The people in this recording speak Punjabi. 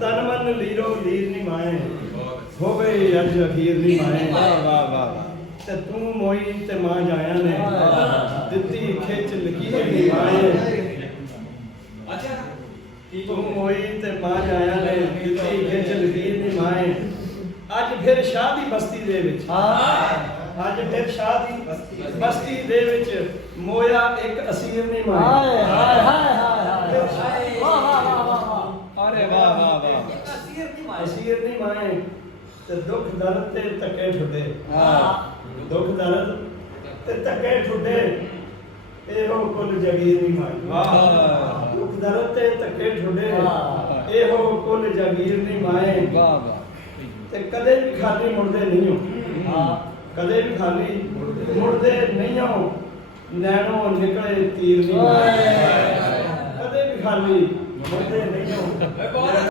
ਤਨ ਮਨ ਲੀਰੋ ਲੀਰ ਨੀ ਮਾਏ ਹੋਵੇ ਅੱਜ ਅਖੀਰ ਨੀ ਮਾਏ। ਵਾਹ ਵਾਹ ਵਾਹ। ਤੇ ਤੂੰ ਮੋਈ ਤੇ ਮਾਂ ਜਾਇਆ ਨੇ ਦਿੱਤੀ ਖਿੱਚ ਲਕੀਰ ਨੀ ਮਾਏ। ਅੱਛਾ ਤੂੰ ਮੋਈ ਤੇ ਮਾਂ ਜਾਇਆ ਨੇ ਦਿੱਤੀ ਖਿੱਚ ਲਕੀਰ ਨੀ ਮਾਏ। ਅੱਜ ਫਿਰ ਸ਼ਾਹ ਦੀ ਬਸਤੀ ਦੇ ਵਿੱਚ ਅੱਜ ਫਿਰ ਸ਼ਾਹ ਦੀ ਬਸਤੀ ਦੇ ਵਿੱਚ ਮੋਇਆ ਇੱਕ ਅਸੀਰ ਨੀ ਮਾਏ। ਹਾਏ ਹਾਏ ਹਾਏ ਹਾਏ ਹਾਏ। ਵਾਹ ਵਾਹ ਵਾਹ ਵਾਹ। ਅਰੇ ਵਾਹ ਵਾਹ ਵਾਹ। ਅਸੀਰ ਨੀ ਮਾਏ ਤੇ ਦੁੱਖ ਦਰਦ ਤੇ ਧੱਕੇ ਠੁੱਡੇ। ਹਾਂ ਦੁੱਖ ਦਰਦ ਤੇ ਧੱਕੇ ਠੁੱਡੇ ਇਹੋ ਕੁੱਲ ਜਗੀਰ ਨੀ ਮਾਏ। ਵਾਹ ਦੁੱਖ ਦਰਦ ਤੇ ਧੱਕੇ ਠੁੱਡੇ ਵਾਹ। ਇਹੋ ਕੁੱਲ ਜਗੀਰ ਨੀ ਮਾਏ। ਵਾਹ ਵਾਹ। ਤੇ ਕਦੇ ਵੀ ਖਾਲੀ ਮੁੜਦੇ ਨਹੀਂ ਹੋ। ਹਾਂ ਕਦੇ ਵੀ ਖਾਲੀ ਮੁੜਦੇ ਨਹੀਂ ਹੋ। ਨੈਣੋਂ ਨਿਕਲੇ ਤੀਰ ਨੀ ਮਾਏ। ਕਦੇ ਵੀ ਖਾਲੀ ਮੁੜਦੇ ਨਹੀਂ ਹੋ।